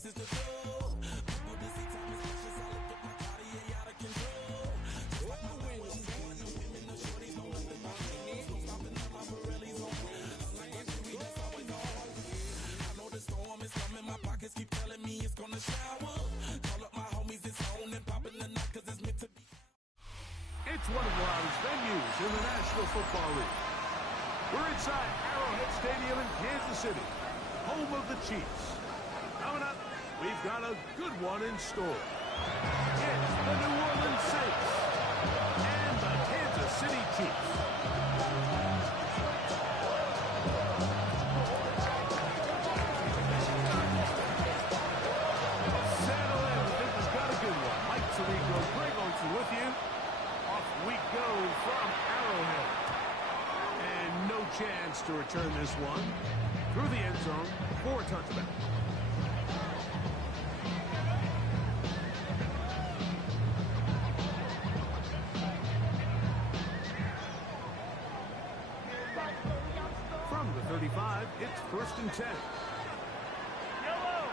It's one of the loudest venues in the National Football League. We're inside Arrowhead Stadium in Kansas City, home of the Chiefs. Coming up, we've got a good one in store. It's the New Orleans Saints and the Kansas City Chiefs. Settle in, I think we've got a good one. Mike Tirico, Greg Olsen with you. Off we go from Arrowhead. And no chance to return this one. Through the end zone for a touchback. From the 35, it's 1st and 10. Yellow!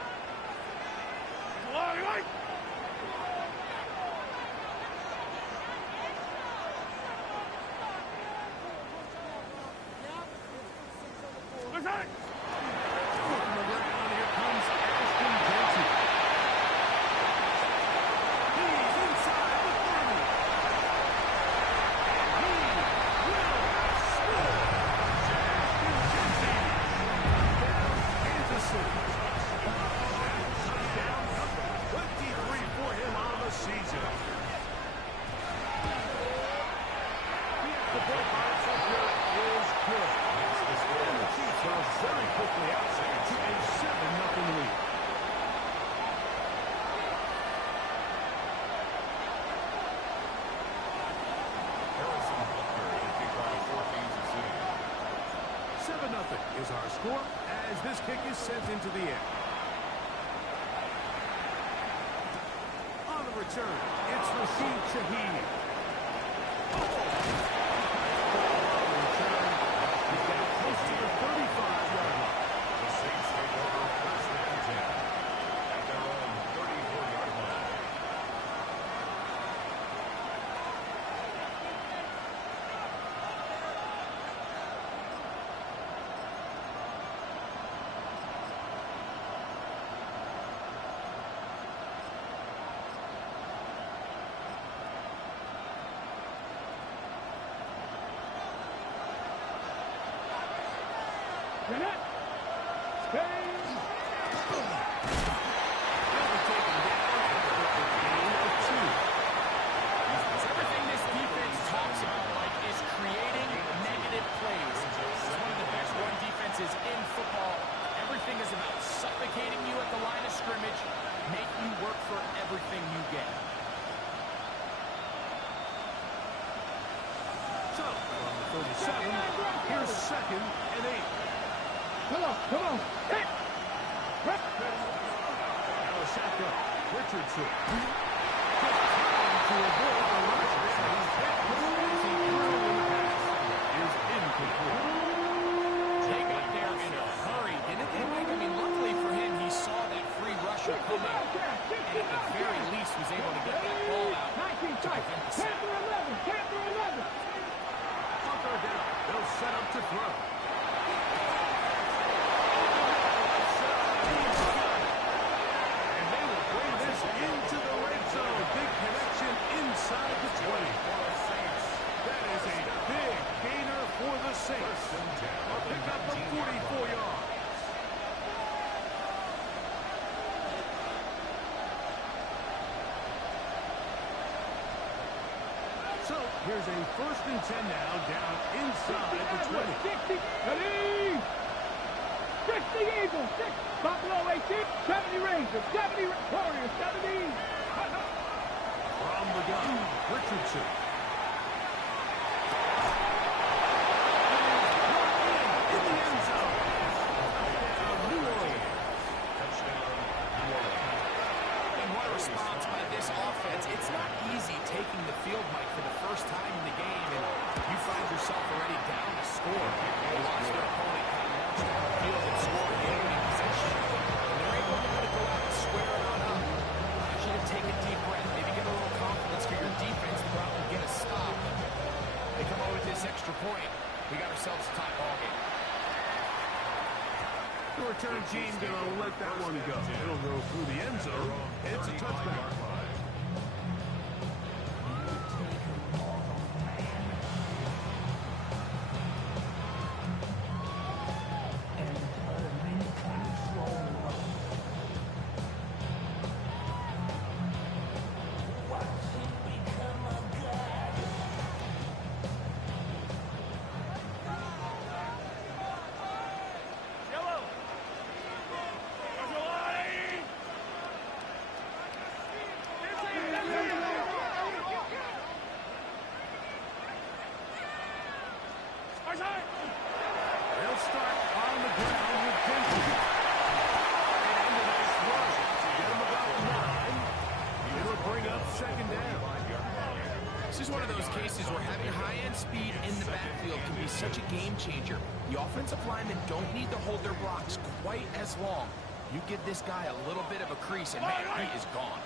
Is our score as this kick is sent into the air. On the return, it's Rashid Shaheed. On the return, he's got close to the 35-yard line. The Saints take over 1st and 10 at their own 34-yard line. Everything this defense talks about, Mike, is creating negative plays. It's one of the best run defenses in football. Everything is about suffocating you at the line of scrimmage, make you work for everything you get. So, from the 37, here's 2nd and 8. Come on. Hit! Alasaka, Richardson. Just trying to avoid the rush. He's hit as he threw in the pass. Is incomplete. They got there in a hurry, didn't they, Mike? I mean, luckily for him, he saw that free rusher coming, and at the very least was able to get that ball out to prevent the sack. Panther 11. Bunker down. They'll set up to throw. Into the red zone. Big connection inside the 20. That is a big gainer for the Saints. A pickup of 44 yards. So here's a 1st and 10 now down inside the 20. 60 Eagles, 6 Buffalo 18, 70 Rangers, 70 Warriors, 70. From the gun, Richardson. In the end zone. Touchdown, New Orleans. Touchdown, New Orleans. And what a response by this offense. It's not easy taking the field, Mike, for the first time in the game, and you find yourself already down to score. You watch their opponent kind of march down the field and score the enemy possession. And they're able to go out and The return team going to let that one go. It'll go through the end zone. It's a touchback. They'll start on the ground with Denver. And a nice run to get him about 9. It'll bring up second down. This is one of those cases where having high-end speed in the backfield can be such a game changer. The offensive linemen don't need to hold their blocks quite as long. You give this guy a little bit of a crease, and man, he is gone.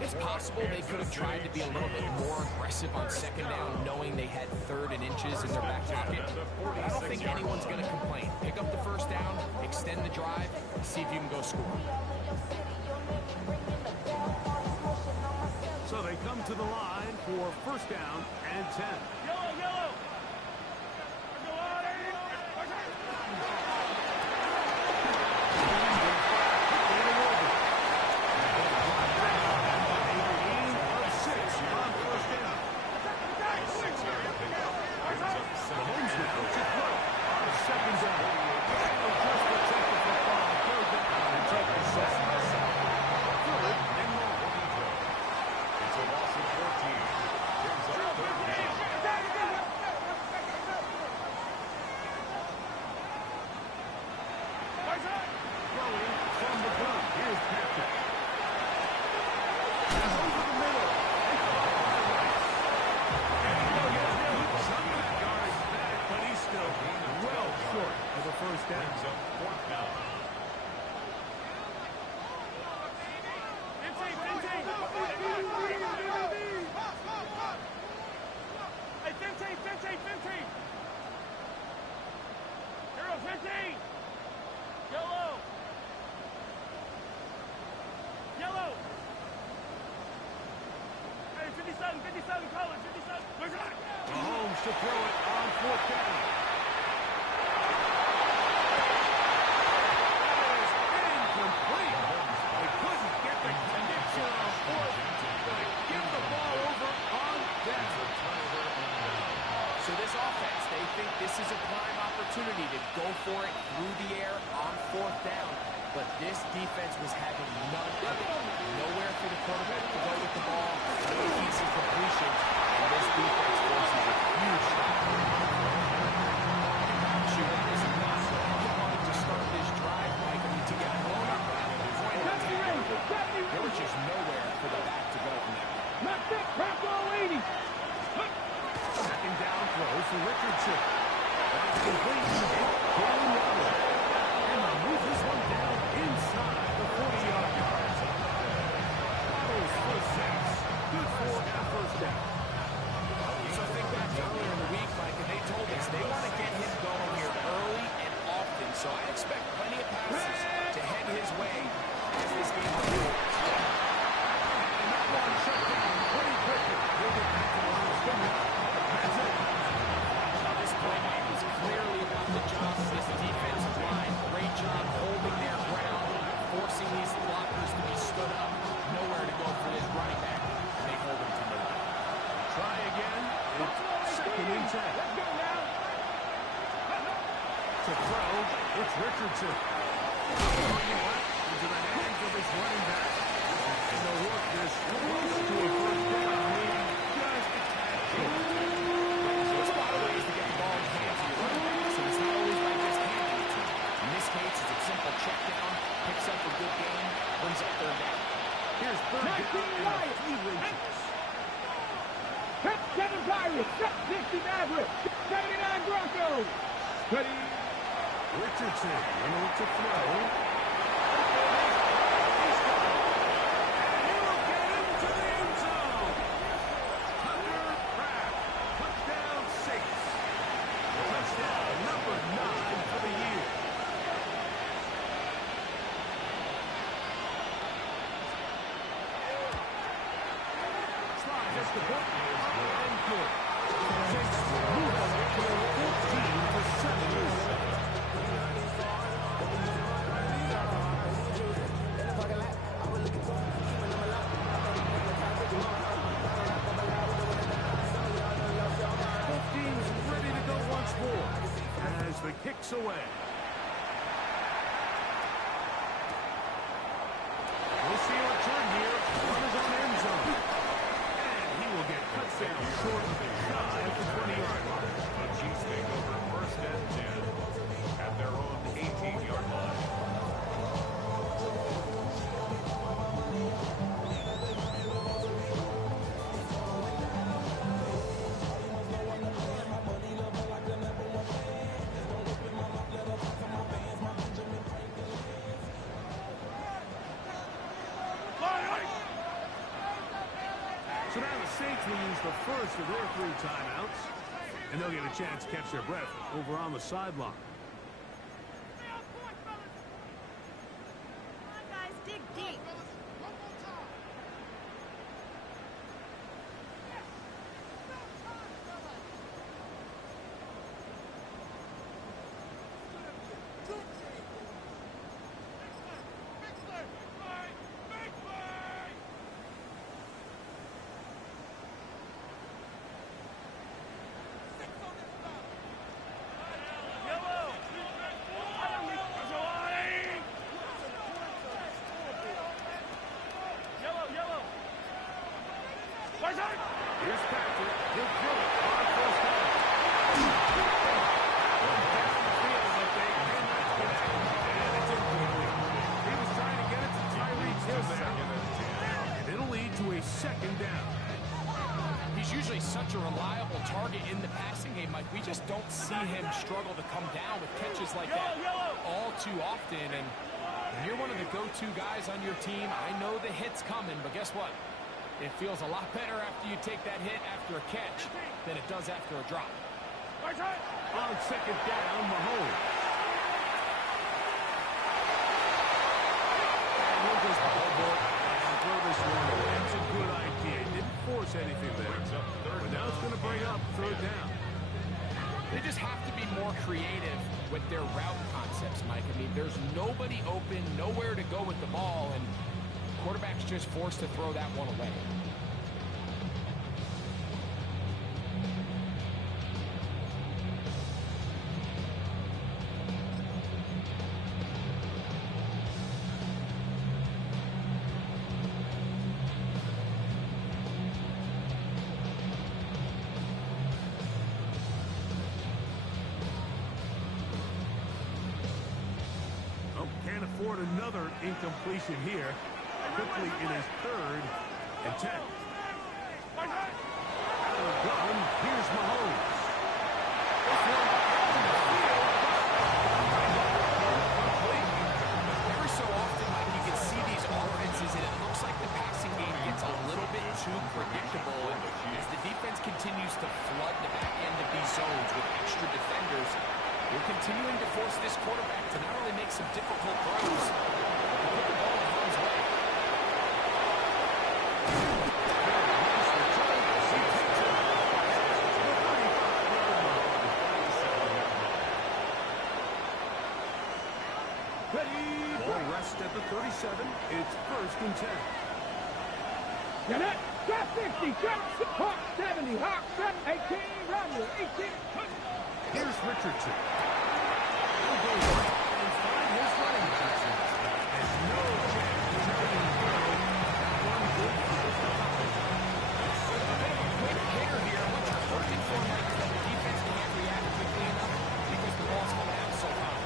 It's possible they could have tried to be a little bit more aggressive on second down, knowing they had 3rd and inches in their back pocket. But I don't think anyone's going to complain. Pick up the first down, extend the drive, see if you can go score. So they come to the line for first down and 10. Yellow! First down. Fourth down. Yellow. Hey, 57, colors, 57. Mahomes to throw it on fourth down. So this offense, they think this is a prime opportunity to go for it through the air on fourth down. But this defense was having none of it. Nowhere for the quarterback to go with the ball. No easy completions. And this defense forces a huge shot. Shoot, this is not what he wanted to start this drive, Mike. To get blown up at the point of attack. There was just nowhere for the back to go from there. Not that crap, all 80. Second down throw for Richardson. That's complete. And they'll move this one down inside the 40-yard line. Waddles for 6. Good for a first down. So think back to earlier in the week, Mike, and they told us they want to get him going here early and often. So I expect plenty of passes to head his way as this game unfolds. And that one shut down pretty quickly. He'll get back to the line of scrimmage. That's it. Now this play, Mike, is clearly about the job of this defensive line. Great job holding their ground, forcing these blockers to be stood up. Nowhere to go for this running back, and they hold him to the line. Try again. It's second and 10. Let's go now. To throw, it's Richardson. Throwing it left into the hands of his running back. And they'll work this close to a first down, maybe just a tad short. There's a lot of ways to get the ball in the hands of your running back, so it's not always by just handing it to him. In this case, it's a simple check down, picks up a good gain, brings up third down. Here's third down and a few inches. 7 Pirates, 60 Mavericks, 79 Broncos. Ready. Richardson, going to look to throw. As the kick's away. We'll see a return here from his own end zone. And he will get cut down short of his shy at the 20-yard line. The Chiefs take over first and 10 at their own 18-yard line. So now the Saints will use the first of their 3 timeouts, and they'll get a chance to catch their breath over on the sideline. Come on, guys, dig deep. Here's Patrick. He'll throw it on first down. He was trying to get it to Tyreek Hill there. And it'll lead to a second down. He's usually such a reliable target in the passing game, Mike. We just don't see him struggle to come down with catches like that all too often. And when you're one of the go-to guys on your team, I know the hit's coming, but guess what? It feels a lot better after you take that hit after a catch than it does after a drop. On second down, Mahomes. And he'll just ball and throw this one away. That's a good idea. Didn't force anything there. But now it's going to bring up third down. They just have to be more creative with their route concepts, Mike. I mean, there's nobody open, nowhere to go with the ball, and quarterback's just forced to throw that one away. Can't afford another incompletion here. Quickly in his 3rd and 10. Out of the gun, here's Mahomes. Every so often, Mike, you can see these offenses, and it looks like the passing game gets a little bit too predictable. And as the defense continues to flood the back end of these zones with extra defenders, they're continuing to force this quarterback to not only make some difficult throws, but put the ball in harm's way. Ball rest at the 37. It's 1st and 10. Get it. Drop 60. Drop Hawk 70. Hawk 18. Romney 18. Here's Richardson. He'll go right and find his running back. There's no chance to turn and throw. That one good for the A bit of a quick hitter here. What you're looking for, Mike, is that the defense can't react quickly enough because the ball's coming out so high.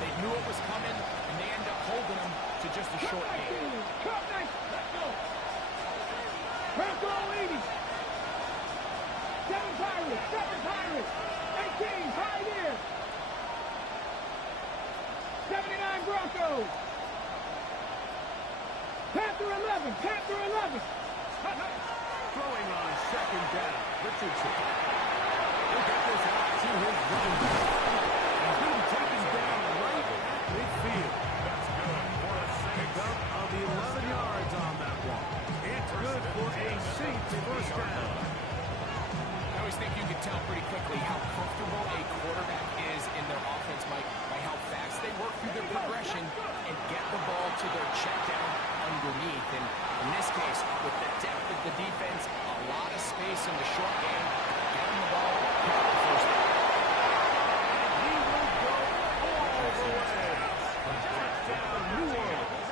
They knew it was coming, and they end up holding them to just a short game. Cut nice. Let's go. Purple 80. 7 Pirates. 7 Pirates. 18. Pioneer. move. Panther 11, Panther 11. Throwing on second down. Richardson. He'll get this out to his running back. And being taken down right at midfield. That's good for a Pick up of 11 yards on that one. It's good for a Saints first down. I always think you can tell pretty quickly how comfortable a quarterback is in their offense, Mike, by how fast they work through their progression and get the ball to their check down underneath. And in this case, with the depth of the defense, a lot of space in the short game, get him the ball, pick up the first down. And he will go all the way. Touchdown, New Orleans.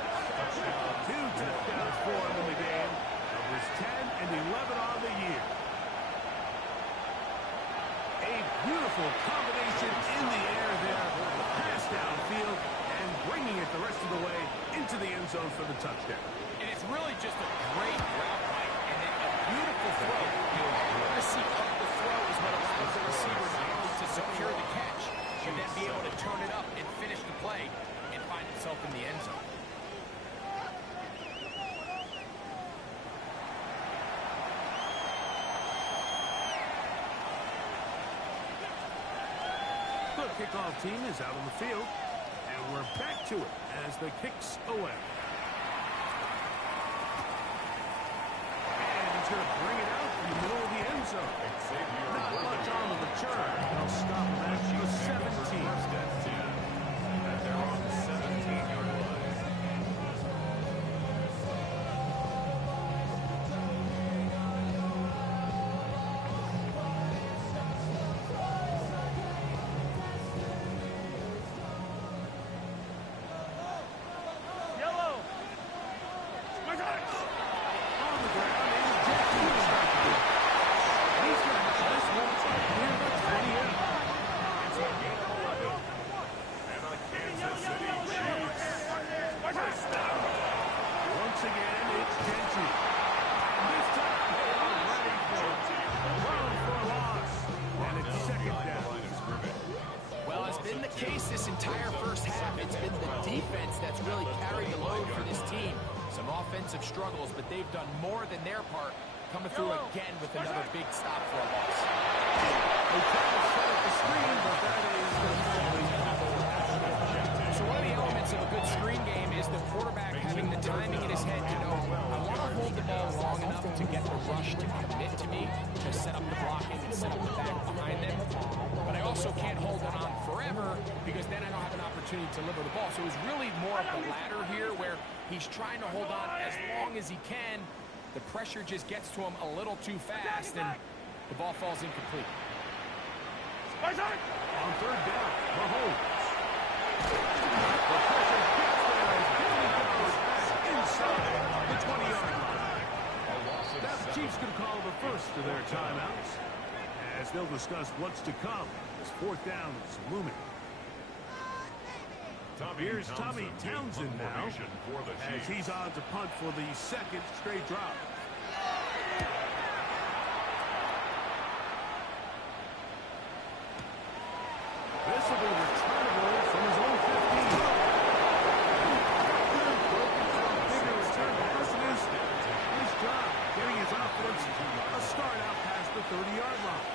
2 touchdowns for him in the game. Numbers 10 and 11 on the year. A beautiful combination in the air there. Pass downfield and bringing it the rest of the way into the end zone for the touchdown. And it's really just a great route, Mike, and then a beautiful throw. The accuracy of the throw is what allows the receiver not only to secure the catch, but then be able to turn it up and finish the play and find himself in the end zone. The kickoff team is out on the field, and we're back to it as the kick's away. And he's going to bring it out in the middle of the end zone. Not much on the return. They'll stop him at the 17. And they're on the 17-yard line. Case this entire first half, it's been the defense that's really carried the load for this team. Some offensive struggles, but they've done more than their part, coming through again with another big stop for a loss. They try to set up the screen, but that is so one of the elements of a good screen game is the quarterback having the timing in his head to know, I want to hold the ball long enough to get the rush to commit to me, to set up the blocking and set up the back behind them. But I also can't hold it on forever because then I don't have an opportunity to deliver the ball. So it's really more of the latter here where he's trying to hold on as long as he can. The pressure just gets to him a little too fast and the ball falls incomplete. on third down. Mahomes. The pressure gets there as Billy goes back inside the 20-yard line. Now the Chiefs can call the first of their timeouts as they'll discuss what's to come as fourth down is looming. Here's Tommy Townsend now as he's on to punt for the second straight drop. This will be returnable from his own 15. Bigger return passes. Nice job getting his offense a start out past the 30-yard line.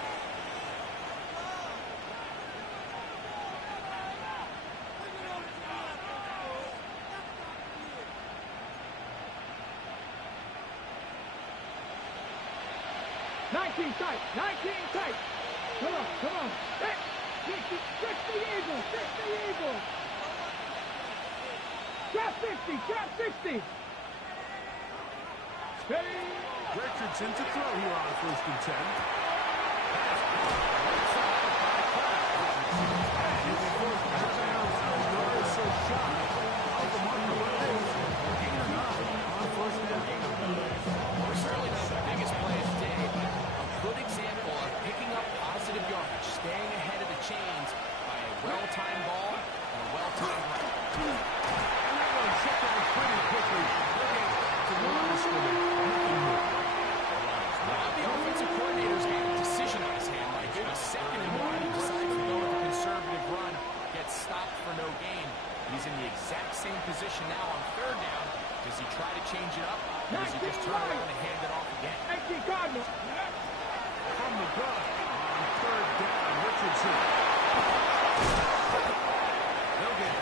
Tight, 19 tight. Come on, come on. Fix the Eagles, fix the Eagles. Drop 60, drop 60. Steady. Richardson to throw here on first and 10. So shy of the marker where it is. 8 or 9 on first down. Certainly not the biggest play of the day, but a good example of picking up positive yardage, staying ahead of the chains by a well-timed ball and a well-timed route. And that one shut down pretty quickly. Looking to the line of scrimmage. Nothing more. Now the offensive coordinator's got a decision on his hand. Like it was 2nd and 1. He decides to go with a conservative run, gets stopped for no gain. He's in the exact exact same position now on third down. Does he try to change it up, or does he just turn around and hand it off again? From the gun on third down, Richardson. They'll get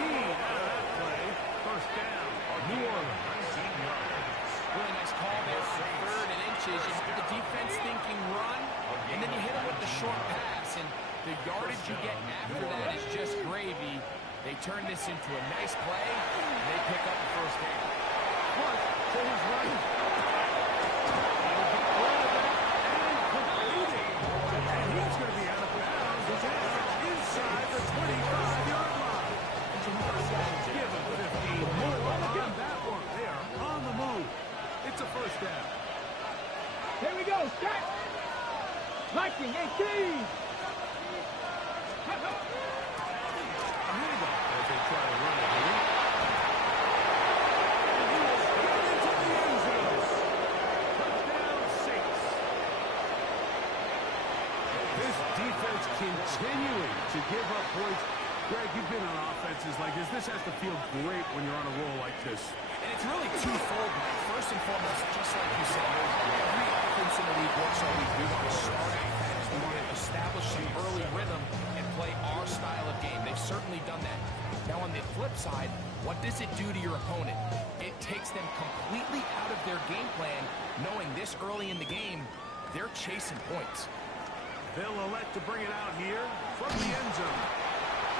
19 out of that play. First down, New Orleans. 19 yards. Really nice call there for third and inches. You have the defense thinking run, and then you hit him with the short pass, and the yardage you get after that is just gravy. They turn this into a nice play, and they pick up the first down. Plus, to his right. And he's going to be out of bounds inside the 25-yard line. Give him 15 more on that one. They are on the move. It's a first down. Here we go, set. Viking 18. As they try to run it here. And he will get into the end zone. Touchdown 6. This defense continuing to give up points. Greg, you've been on offenses like this. This has to feel great when you're on a roll like this. And it's really twofold, Mike. First and foremost, just like you said, every offense in the league works all week. We want to start out fast. We want to establish some early rhythm and play our style of game. They've certainly done that. Now, on the flip side, what does it do to your opponent? It takes them completely out of their game plan, knowing this early in the game, they're chasing points. They'll elect to bring it out here from the end zone.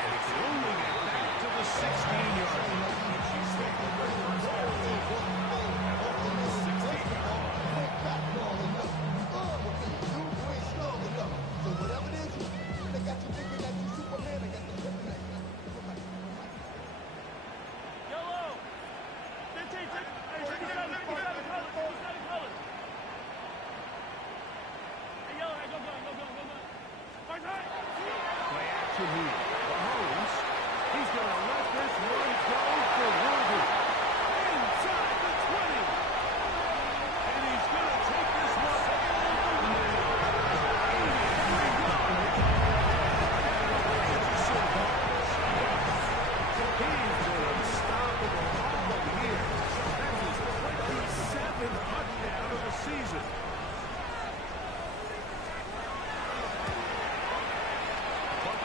And it's only back to the 16-yard line. Play action here. Mahomes, he's going to let this one go for Worthy. Inside the 20. And he's going to take this one all the way. 83 yards. He's been unstoppable all year. That's his 27th touchdown of the season.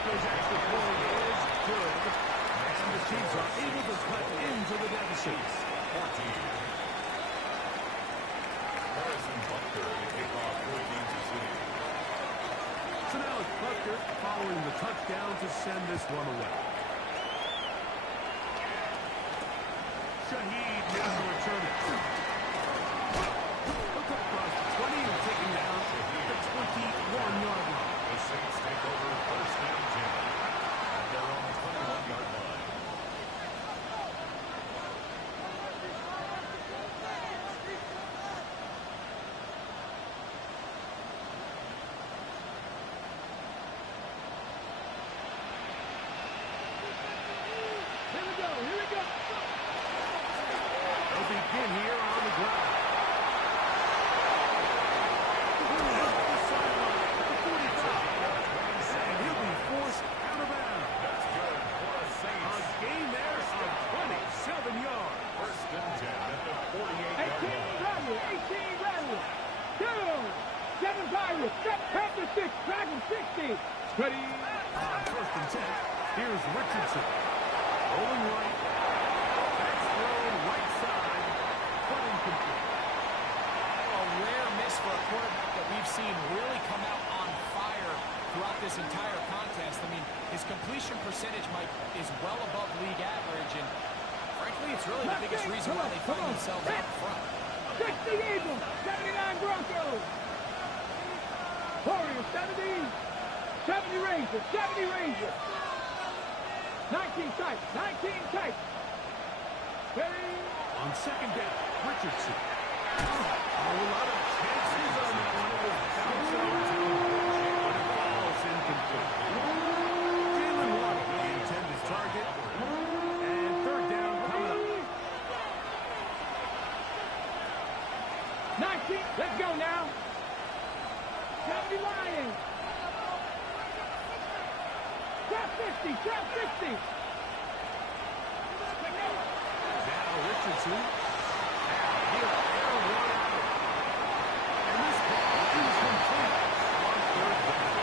His extra point is good, and the Chiefs are able to cut into the deficit. 14. Harrison Butker to kick off for Kansas City. So now it's Butker following the touchdown to send this one away. Shaheed now to return it. Look across the 20 and taking down the 21-yard line. The Saints take over first down 10 at their own 21-yard line. Here we go, here we go. They'll begin here on the ground. And he'll be forced out of bounds. That's good for a Saints. A gain there of 27 yards. First and 10 at the 48-yard 18 line. Randall, 18 Randall. 7 Pirates, 7 Panther 6, Dragon 60. Ready? On first and 10, here's Richardson. Rolling right. That's thrown right side, but incomplete. A rare miss for a quarterback that we've seen really come out on fire throughout this entire contest. I mean, his completion percentage, Mike, is well above league average, and frankly, it's really the biggest reason why they find themselves out front. 60 Eagles, 79 Broncos. Warriors, 70 Rangers, 70 Rangers. 19 tight, 19 tight. Ready? On second down, Richardson. A lot of chances on that one. It was bouncing into the bullshit, but it falls incomplete. Jalen Waddle, the intended target. And third down coming up. 19, let's go now. 70 Lions. 12 50, 12 50. Richardson. And he'll air one out. And this ball is complete on third down.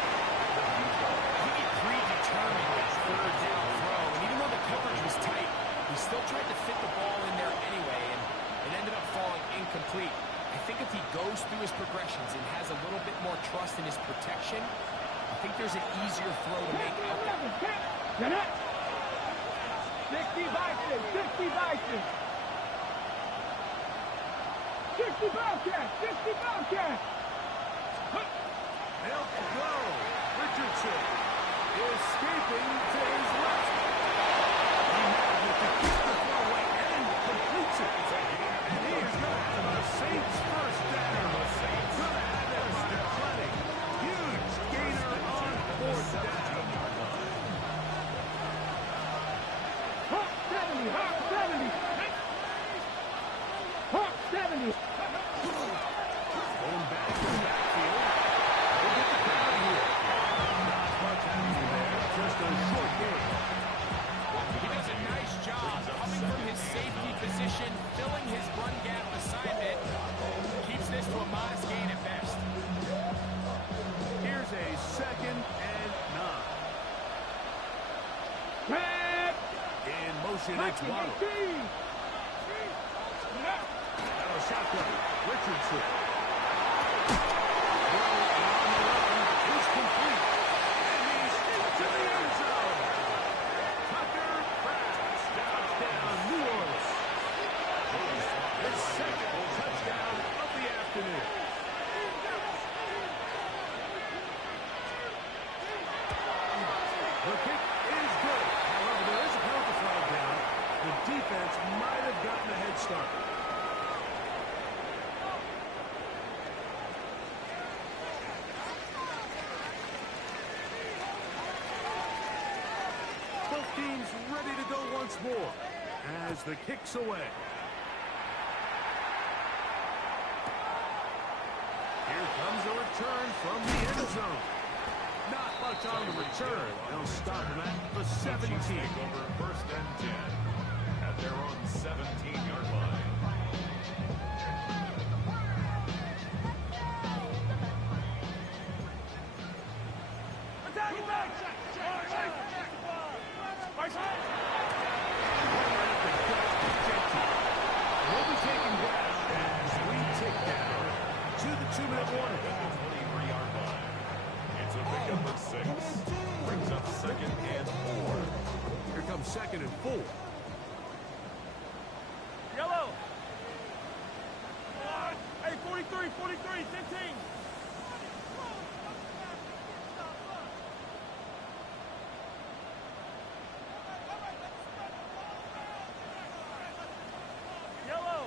He predetermined that third down throw, and even though the coverage was tight, he still tried to fit the ball in there anyway, and it ended up falling incomplete. I think if he goes through his progressions and has a little bit more trust in his protection, I think there's an easier throw to make out there. 60 Vikings, 60 Vikings. 60 Bobcats, 60 Bobcats. They'll go. Richardson escaping to his left. He manages to keep the throw away and completes it. And he is going to have a Saints first down. Going to have that by plenty. Huge gainer on fourth down. Hawk 70, Hawk 70. Hawk 70. Going back to the backfield. We'll get the crowd here. Not much happening there. Just a short game. He does a nice job coming from his safety position, filling his run gap assignment. Keeps this to a modest gain at best. Here's a 2nd and 9. Red. In motion, it's Waddle. 18. Out of shotgun. Richardson. Throw on the run is complete. And he's into the end zone. Tucker Kraft. Touchdown, New Orleans. His 2nd touchdown of the afternoon. The kick is good. However, there is a penalty flag down. The defense might have gotten a head start. Both teams ready to go once more as the kick's away. Here comes a return from the end zone. Not much on the return. They'll stop him at the 17. Over first and 10 at their own 17-yard line. We'll be taking back as we tick down to the 2-minute warning. At the 23-yard line. It's a pickup of 6. Brings up 2nd and 4. Here comes 2nd and 4. Yellow. Hey, 43, 43, 15. Yellow.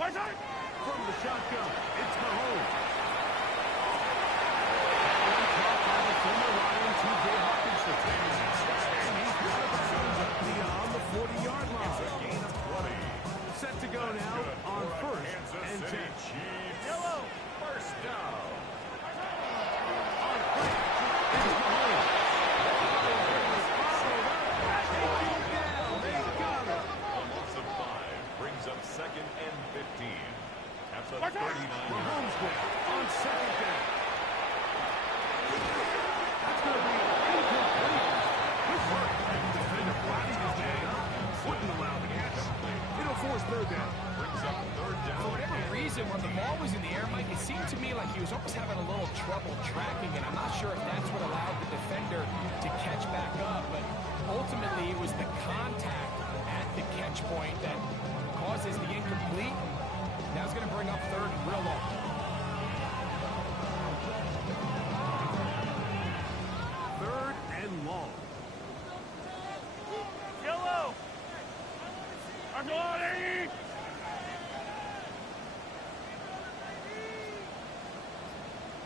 From the shotgun, it's Mahomes. One caught by the former Lion, T.J. Hawkinson. And he's got a bounds up beyond the 40-yard line. Gain of 20. Set to go now on first and 10. Yellow. First down. On play, it's Mahomes. They got him. A loss of 5 brings up 2nd and 15. At the 39. Mahomes on 2nd down. That's going to be incomplete. Good work. Defender blocking his man up. Wouldn't allow the catch. It'll force 3rd down. Brings up 3rd down. For whatever reason, when the ball was in the air, Mike, it seemed to me like he was almost having a little trouble tracking it. I'm not sure if that's what allowed the defender to catch back up, but ultimately it was the contact at the catch point that causes the incomplete. Now it's going to bring up 3rd and real long. 3rd and long. Yellow. I'm going.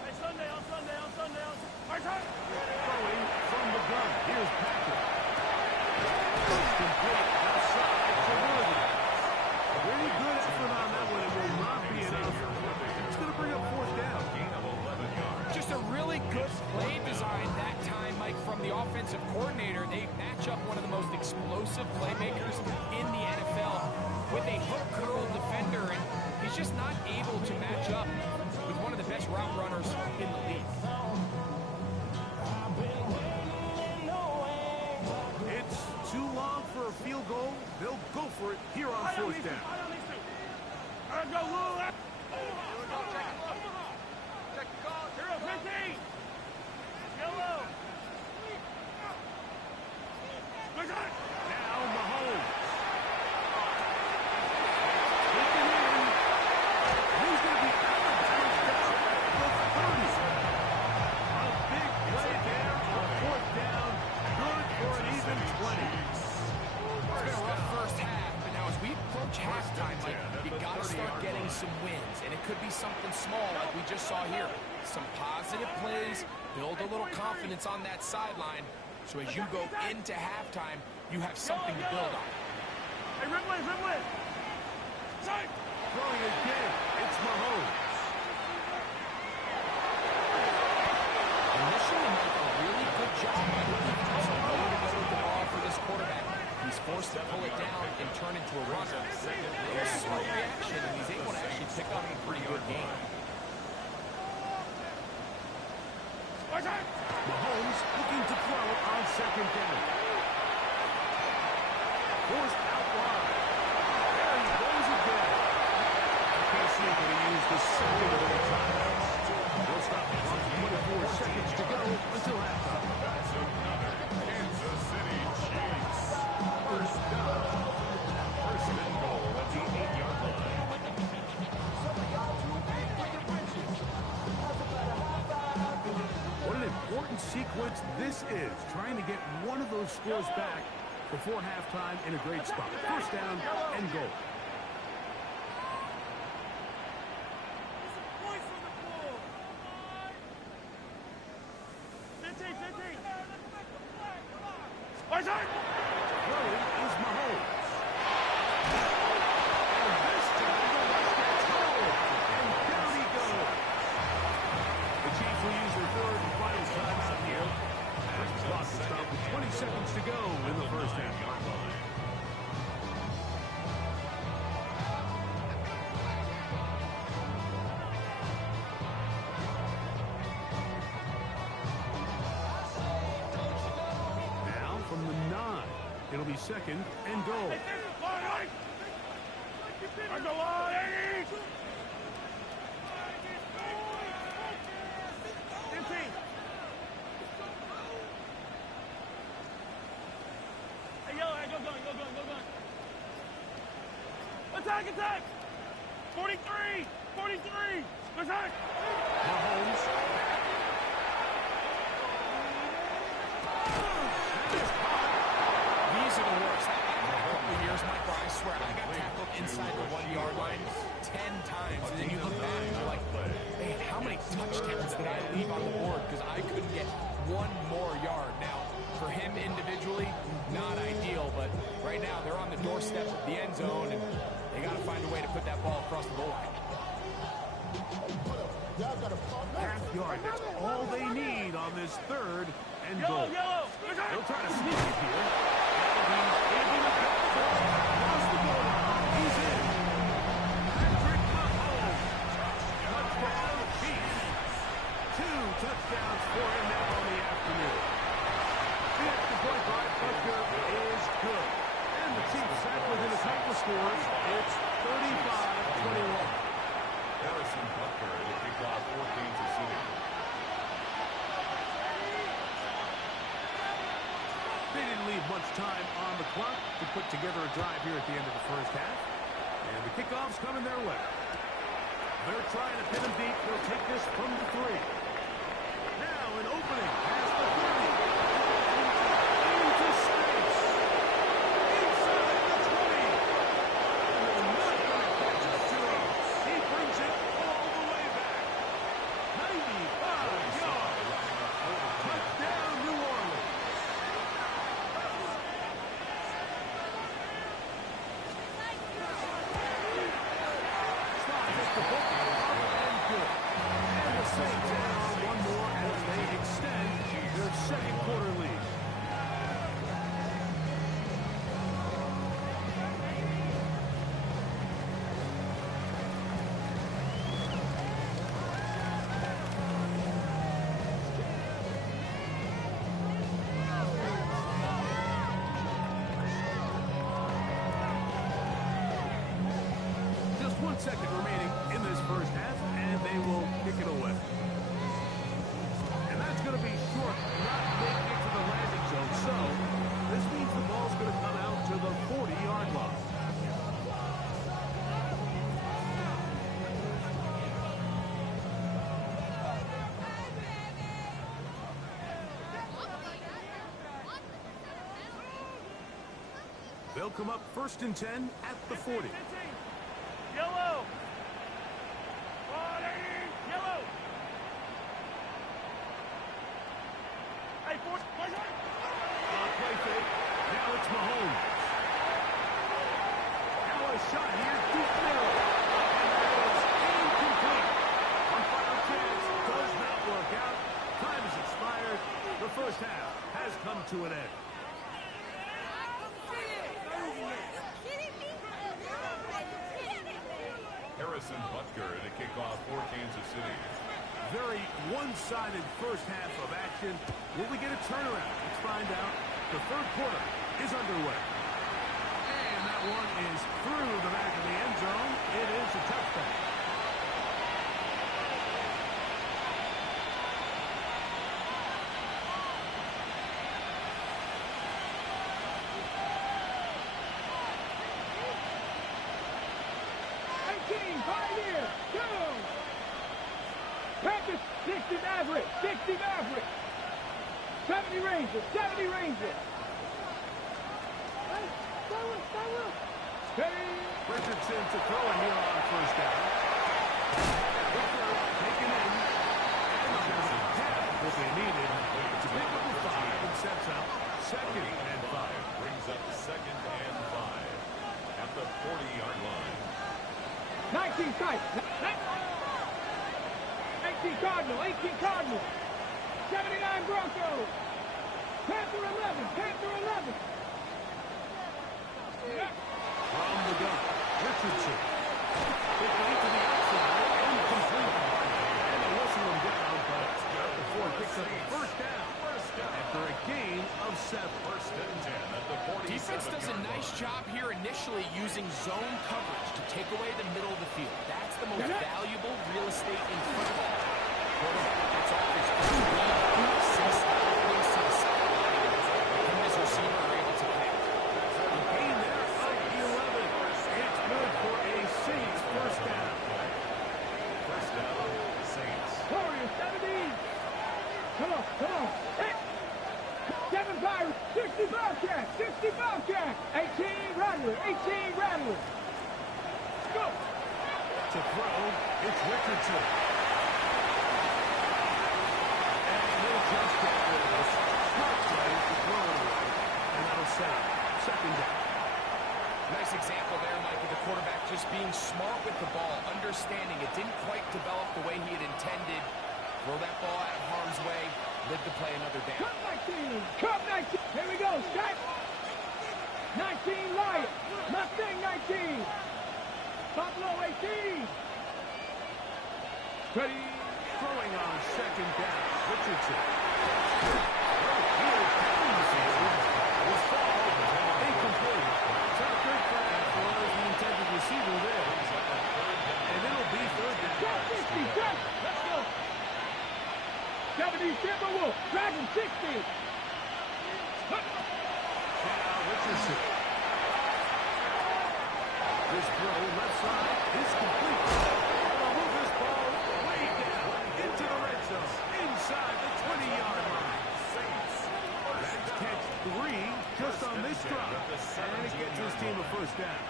Hey, Sunday, on Sunday, on Sunday, on Sunday. Throwing from the gun. Here's Patrick. Complete outside to Worthy. Pretty good effort on that one. It will not be enough. It's going to bring up 4th down. Gain of 11 yards. Just a really good play design that time, Mike, from the offensive coordinator, they match up one of the most explosive playmakers in the NFL with a hook curl defender, and he's just not able to match up with one of the best route runners in the league. It's too long for a field goal. They'll go for it here on fourth down. Now Mahomes. Taken in. He's going to be out of bounds down at the 30. A big play there on fourth down. Good for an even 20. It's been a rough first half, but now as we approach halftime, like, you got to start getting some wins, and it could be something small like we just saw here. Some positive plays, build a little confidence on that sideline, so as you go into halftime, you have something to build on. Hey, Ridley! Throwing again, it's Mahomes. Initially, make a really good job by the defense. Nowhere to go with the ball for this quarterback. He's forced to pull it down and turn into a runner. A little slow reaction, and he's able to actually pick up a pretty good game. Mahomes looking to throw on second down. Forced out wide. There he goes again. KC going to use the second of their timeouts. They'll stop the clock. 24 seconds to go until halftime. That's another Kansas City Chiefs. First down. First and goal at the 8-yard line. What an important sequence this is. Trying to get one of those scores back before halftime in a great spot. First down and goal. Throwing is Mahomes. And this time the rush gets hold. And down he goes. The Chiefs will use their third and final timeout here. As the clock will stop with 20 seconds to go in the first half. Now from the 9, it'll be second and goal. Attack! 43! Attack! Mahomes. These are the worst. I had a couple of years, Michael, I swear, I got tackled inside the 1-yard line 10 times, and then you look back and you're like, man, how many touchdowns did I leave on the board because I couldn't get one more yard? Now, for him individually, not ideal, but right now they're on the doorstep of the end zone, and they got to find a way to put that ball across the goal line. Half yard. That's all they need on this third and goal. They'll try to sneak it here. And he's able to get across the goal line. He's in. Patrick Mahomes. Touchdown, Chiefs. 2 touchdowns for him now on the afternoon. The extra point by Butker is good. And the Chiefs back within a couple of scores. It's 35-21. Harrison Butker to kick off 4 Kansas City. They didn't leave much time on the clock to put together a drive here at the end of the first half. And the kickoff's coming their way. They're trying to pin him deep. They'll take this from the 3. Now an opening past the 30. Into space. Inside the 20. And they're not going to catch up to him. He brings it all the way back. 95 yards. Touchdown, New Orleans. Slide hits the hook, up and good. And the Saints add on one more as they extend 1 second remaining in this first half, and they will kick it away. And that's going to be short, not making it to the landing zone. So this means the ball's going to come out to the 40-yard line. They'll come up 1st and 10 at the 40. Yellow. Yellow. Hey, Play fake. Now it's Mahomes. Now a shot here, deep middle. And that is incomplete. One final chance does not work out. Time has expired. The first half has come to an end. Harrison Butker to kick off for Kansas City. Very one-sided first half of action. Will we get a turnaround? Let's find out. The third quarter is underway. And that one is through the back of the end zone. It is a touchdown. Practice 60 Maverick, 60 Maverick. 70 Rangers, 70 Rangers. Steady. Richardson to throw it here on first down. Taken in. And just had what they needed to pick up the 5 and sets up 2nd and 5. Brings up 2nd and 5 at the 40-yard line. 19 tight. 18 Cardinal, 18 Cardinal. 79 Broncos. Panther 11, Panther 11. From the gun, Richardson. Quickly to the outside and complete. And they whistle him down, but before he picks up the first down. After a gain of 7. 1st and 10 at the 47-yard line. Defense does a nice job here initially using zone coverage to take away the middle of the field. That's the most valuable real estate in football. Quarterback gets off his first read, sees openings to the sideline, and him as receiver are able to catch. Gain there of 11. It's good for a Saints first down. First down, Saints. Warriors, 70. Come on, come on. 7 Pirates, 60 Bobcats, 60 Bobcats. 18 Rattler, 18 Rattler. Go. To throw, it's Richardson. And he'll just get rid of this. Smart play to throw it away. And that'll set up 2nd down. Nice example there, Mike, of the quarterback just being smart with the ball, understanding it didn't quite develop the way he had intended. Throw that ball out of harm's way, live to play another down. Cup 19, Cup 19. Here we go, Scott. 19 Lion, Mustang 19. Buffalo 18. Ready, throwing on 2nd down. Richardson. Incomplete. Tucker Craft was the intended receiver there. And it'll be 3rd down. Drop 60, drop. Let's go. 70 Timberwolf, Dragon 60. Now Richardson. This throw left side is complete. They'll move this ball way down into the red zone, inside the 20-yard line. Saints. That's catch 3 just on this drive, and it gets his team a first down.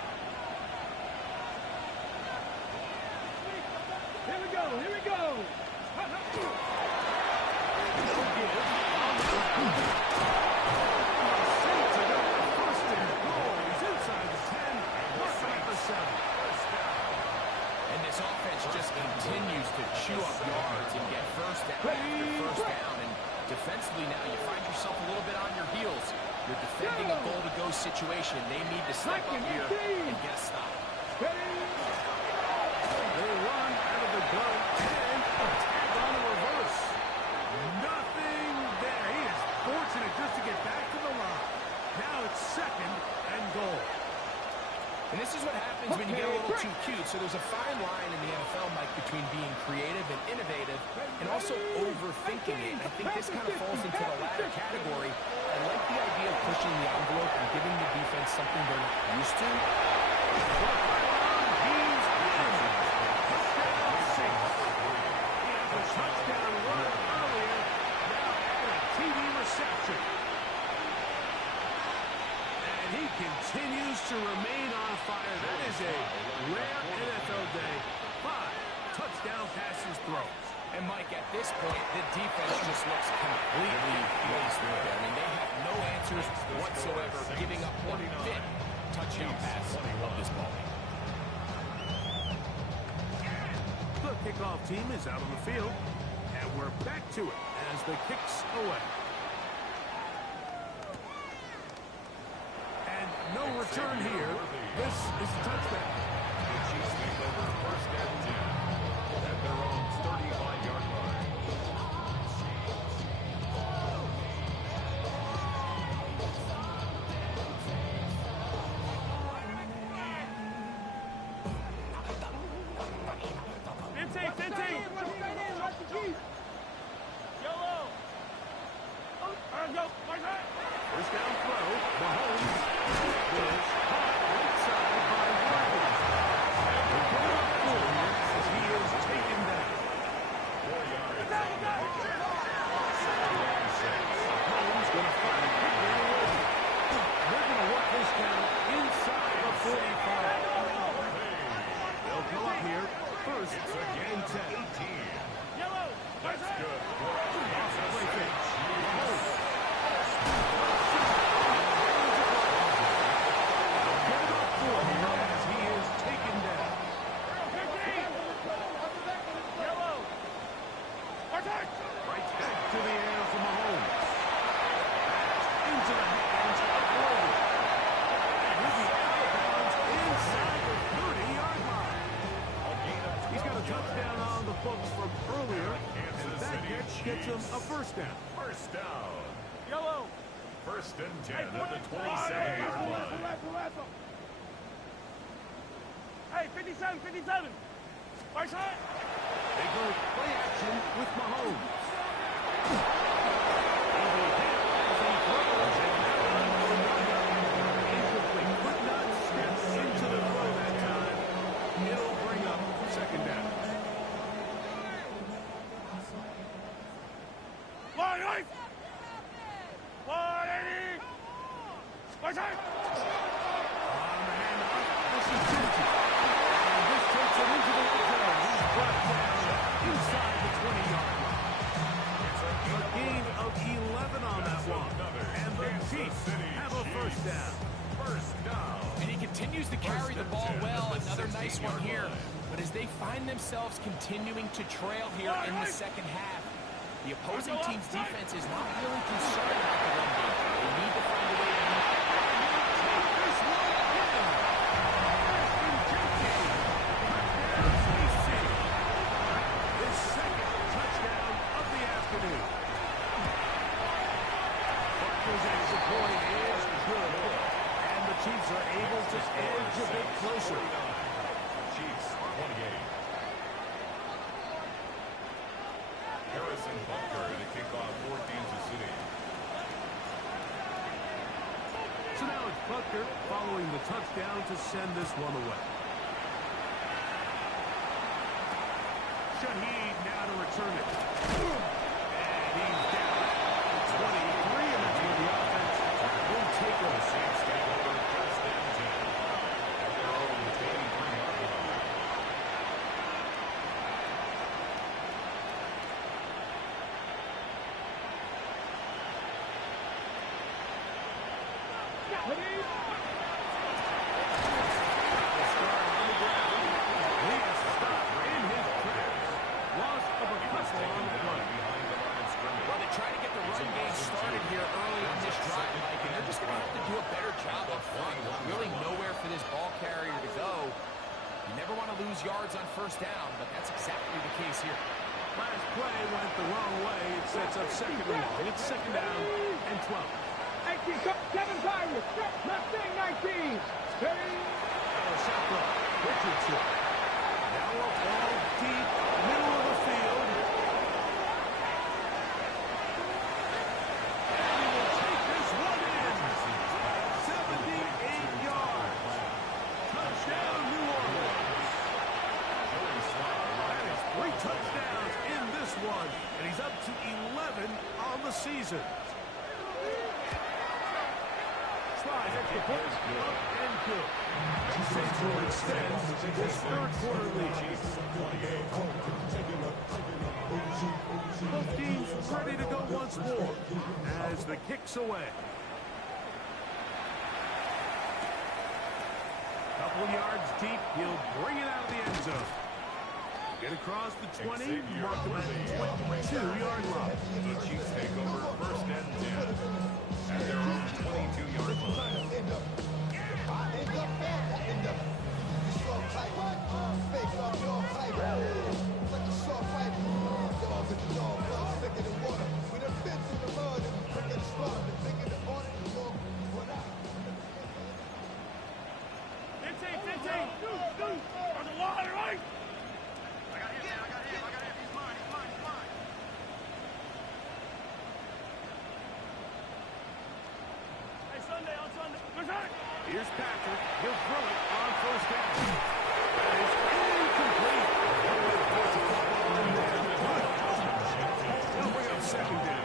Here we go, here we go. Saints are going to first and goal. He's inside the 10, working at the 7. And this offense just continues to chew up yards and get first down after first down. And defensively now, you find yourself a little bit on your heels. You're defending a goal-to-go situation. They need to step up here and get a stop. They run out of the gun and attack on the reverse. Nothing there. He is fortunate just to get back to the line. Now it's 2nd and goal. And this is what happens when you get a little too cute. So there's a fine line in the NFL, Mike, between being creative and innovative and also overthinking it. And I think this kind of falls into the latter category. I like the idea of pushing the envelope and giving the defense something they're not used to. Touchdown run earlier, now at a TV reception. And he continues to remain on fire. That is a rare NFL day. 5 touchdown passes thrown. And, Mike, at this point, the defense just looks completely wasted. I mean, they have no answers whatsoever, giving up one fifth touchdown pass of this ball game. The kickoff team is out on the field, and we're back to it as the kick's away. And no return here. This is a touchdown. The Chiefs take over first and 10 at their own 35-yard line. First down throw. Mahomes is caught right side by Wagner. And we're going up forward as he is taken down. 4 yards. Mahomes going to find it. They're going to work this down inside the 45. They'll go up here. First and 10. 18. That's good. Off the play fake. Mahomes. As he is taken down. Right back to the air for Mahomes. Into the hands of Wagner. And he'll be out of bounds inside the 30-yard line. He's got a touchdown on the books from earlier, and that gets him a first down. First down. First and 10 at the 27-yard line. Hey, 57, 57. Right side. They go play action with Mahomes. Incomplete. Could not step into the throw that time. It'll bring up second down. Right. 180. Right side. On the handoff. This is Cincy. And this takes him into the red zone. He's brought down inside the 20-yard line. A gain of 11 on that one. And the Chiefs have a first down. First down. And he continues to carry the ball well. Another nice one here. But as they find themselves continuing to trail here in the second half, the opposing team's defense is not really concerned about the run game. They need to find a way to beat it. This one again. Touchdown, his second touchdown of the afternoon. Butker's extra point is good, and the Chiefs are able to edge a bit closer. Chiefs, 28. Harrison Butker to kick off for Kansas City. So now it's Butker following the touchdown to send this one away. Shaheed now to return it. And he's down at 23, and that's where the offense will take over. Saints take over first and 10 at their own 23-yard line. Well, they try to get the run game started here early on this drive, Mike, and they're just going to have to do a better job up front. There's really nowhere for this ball carrier to go. You never want to lose yards on first down, but that's exactly the case here. Last play went the wrong way. It sets up second and long. It's second down and 12. 19, Kevin Byron. Mustang 19. Ready? a shotgun. Richardson. Now a ball deep, middle of the field. And he will take this one in. 78 yards. Touchdown, New Orleans. That is 3 touchdowns in this one, and he's up to 11 on the season. Slide extra point, up and good. Saints will extend this third quarter lead. Both teams ready to go once more as the kick's away. Couple yards deep, he'll bring it out of the end zone. Get across the 20, mark him at the 22-yard line. The Chiefs take over first and 10 at their own 22-yard line. On the line, right? I got him. He's mine. Hey, Sunday, on Sunday. Here's Patrick. He'll throw it on first down. That is incomplete. He'll bring up second down.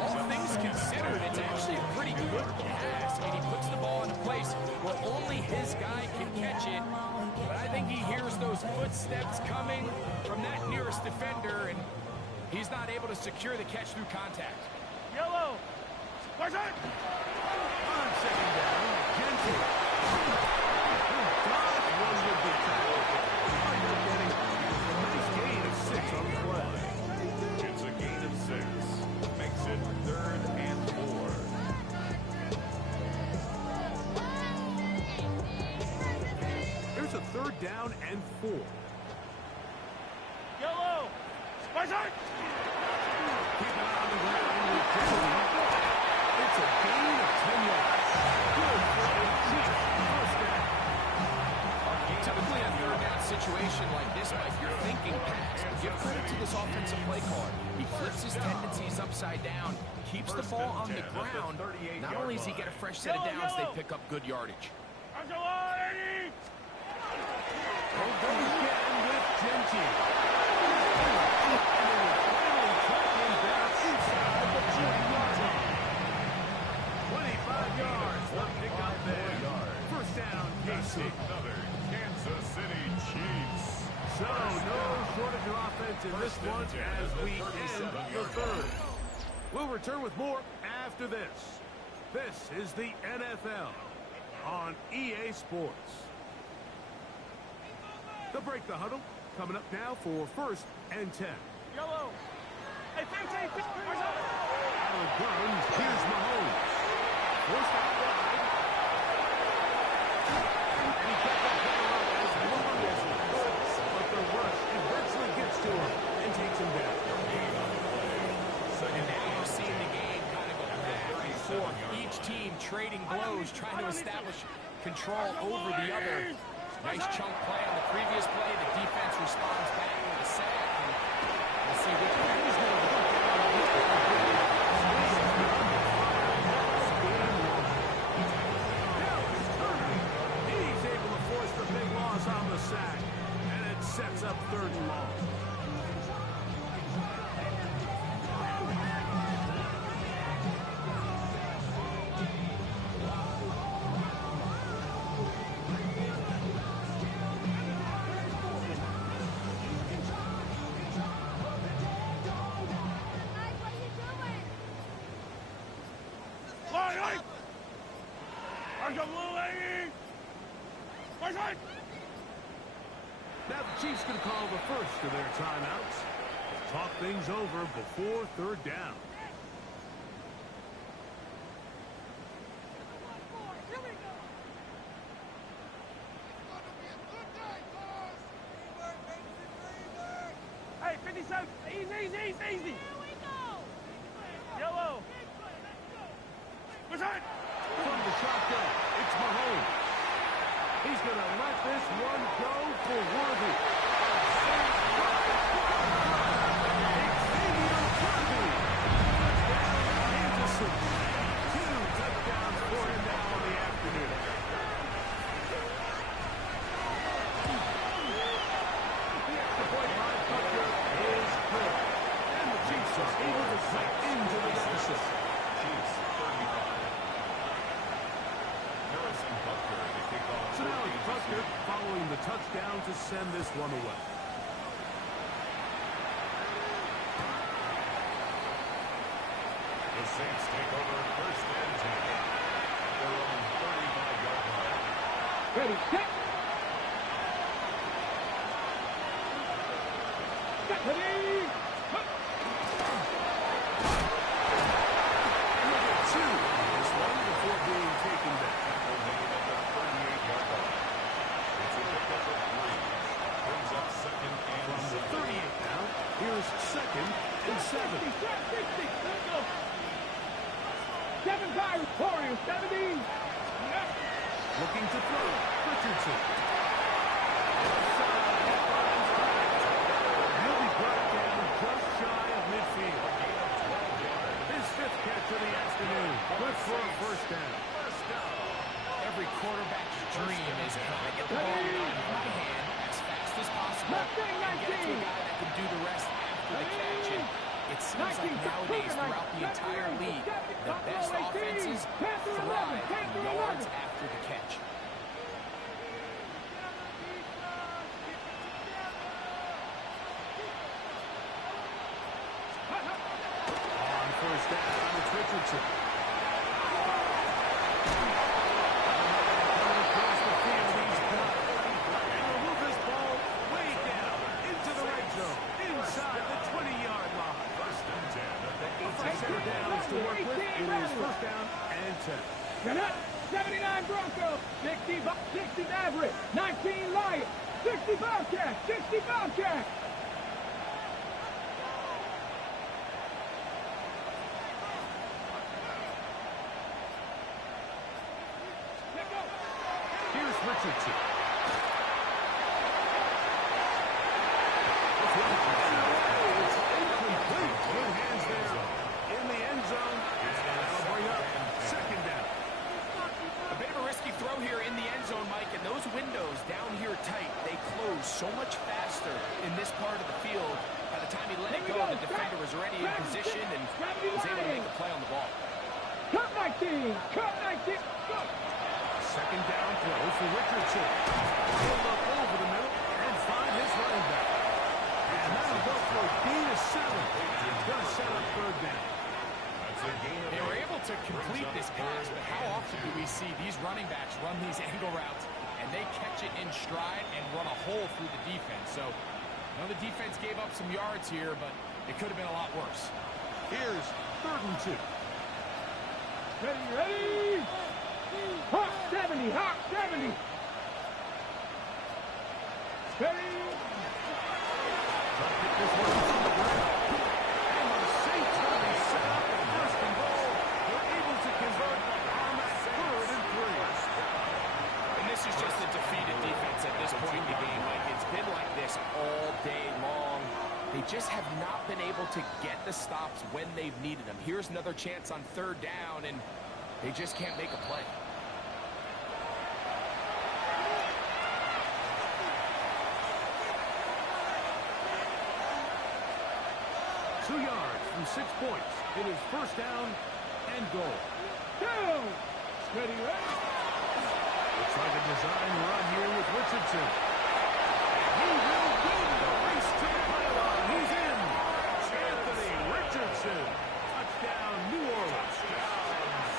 All things considered, it's actually a pretty good pass. I mean, he puts the ball in a place where only his guy can catch it. But I think he hears those footsteps coming from that nearest defender, and he's not able to secure the catch through contact. Yellow. Where's it? On second down, Genty. Dodge one would be tackled. A nice gain of 6 on the play. It's a gain of 6. Makes it 3rd and 4. Here's a 3rd down and 4. Yellow. Where's it? Keep it on the ground with Genty. It's a gain of 10 yards. Good play. First down. Typically, a third down situation like this, Mike, you're thinking pass. But give credit to this offensive play call. He flips his tendencies upside down, keeps the ball on the ground. Not only does he get a fresh set of downs, they pick up good yardage. On the line. We'll go again with Genty. And they will finally track him down inside the 20-yard line. 25 yards. One pick up there. First down, KC. Another Kansas City Chiefs. So, no shortage of offense in this one as we end the third. We'll return with more after this. This is the NFL on EA Sports. The break the huddle coming up now for first and 10. Yellow. Hey, where's it? Out of bounds, here's Mahomes. Forced out wide. And he kept that ball up as long as he could. But the rush eventually gets to him and takes him down. And now you're seeing the game kind of go back and forth. Each team trading blows, trying to establish control over the other. Nice chunk play on the previous play. The defense responds back with a sack. And we'll see which one is going to work out. He's able to force the big loss on the sack. And it sets up 3rd and long. Now the Chiefs can call the first of their timeouts. Talk things over before 3rd down. Hey, 57. Easy. Yellow. What's that? From the shotgun, it's Mahomes. going to let this one go for Worthy. Two touchdowns for him now in the afternoon. The extra point by Butker is good. And the Chiefs are able to cut into the deficit. Chiefs 35. Harrison Butker to kick off. So now it's Butker following the touchdown to send this one away. The Saints take over first and 10. Their own 35-yard line. Ready, set. Ready. Two on this one before being taken back. Tackle made at the 38-yard line. It's a pickup of 3. Brings up second and From the 7. 38 now, here's second and 7. 60. Let's go. 7 Pirates. 4 and 70. Yep. Looking to throw. Richardson. He'll be brought down just shy of midfield. His 5th catch of the afternoon. Good for a first down. Every quarterback's dream is can I get the ball out of my hand as fast as possible and get it to a guy that can do the rest after the catch. And it seems like nowadays throughout the entire league, the best offenses thrive in yards after the catch. On first down, it's Richardson. Across the field, he's got it. And he'll move this ball way down into the red zone, inside the 20-yard line. First and 10 at the 6 set downs to work with. It is first down and 10. Get up. 79 Broncos. 60 Maverick. 19 Lions. 60 Bobcats. 60 Bobcats. Here's Richardson. It's incomplete. Good hands there in the end zone. And that'll bring up second down. A bit of a risky throw here in the end zone, Mike, and those windows down here tight, they close so much faster in this part of the field. By the time he let it go, the defender was already in position and was able to make a play on the ball. Cut 19. Cut 19. Go. Second down throw for Richardson. He'll look over the middle and find his running back. And that'll go for a gain of 7. It's going to set up third down. That's a gain of They were 8. able to complete this pass, but how often do we see these running backs run these angle routes and they catch it in stride and run a hole through the defense? So, I know the defense gave up some yards here, but it could have been a lot worse. Here's third and 2. Ready. Hawk 70. Hawk 70. Ready. Trying to get this one from the ground. And the Saints going to be set up at first and goal. They're able to convert on that third and 3. And this is just a defeated defense at this point in the game. Like, it's been like this all day long. They just have not been able to get the stops when they've needed them. Here's another chance on third down, and they just can't make a play. Two yards from 6 points. It is first down and goal. Go. Ready. Looks like a design run here with Richardson. He will win the race to the pylon. He's in. Anthony Richardson. Touchdown, New Orleans.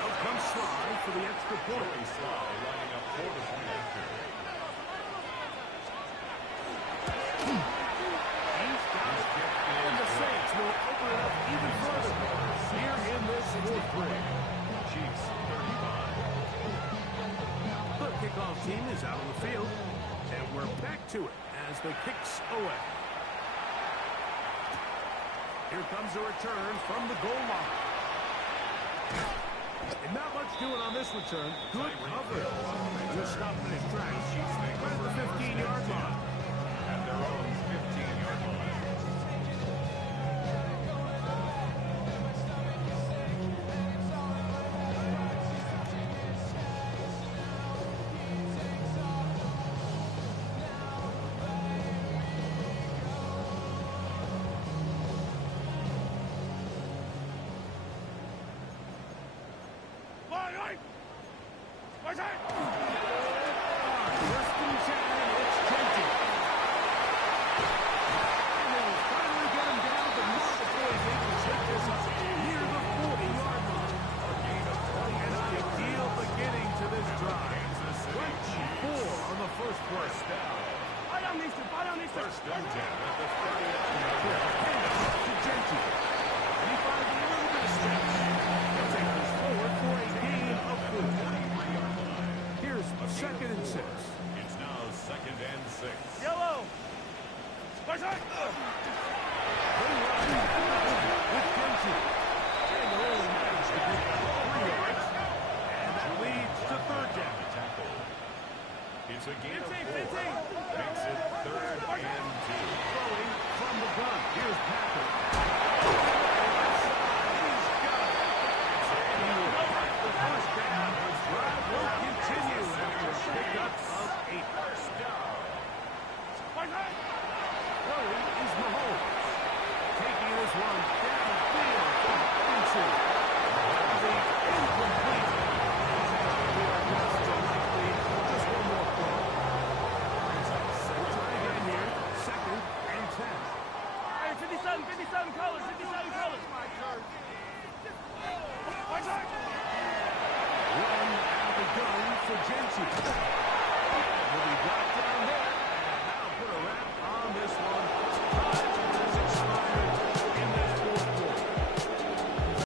Out comes Sly for the extra point. Sly lining up for the point after. And the Saints will open it up even further here in this fourth quarter. Chiefs 35. The kickoff team is out on the field, and we're back to it as the kicks away. Here comes a return from the goal line. And not much doing on this return. Good coverage. Just stopping his tracks. Right at the 15-yard line. At their own 15-yard line. Line, right.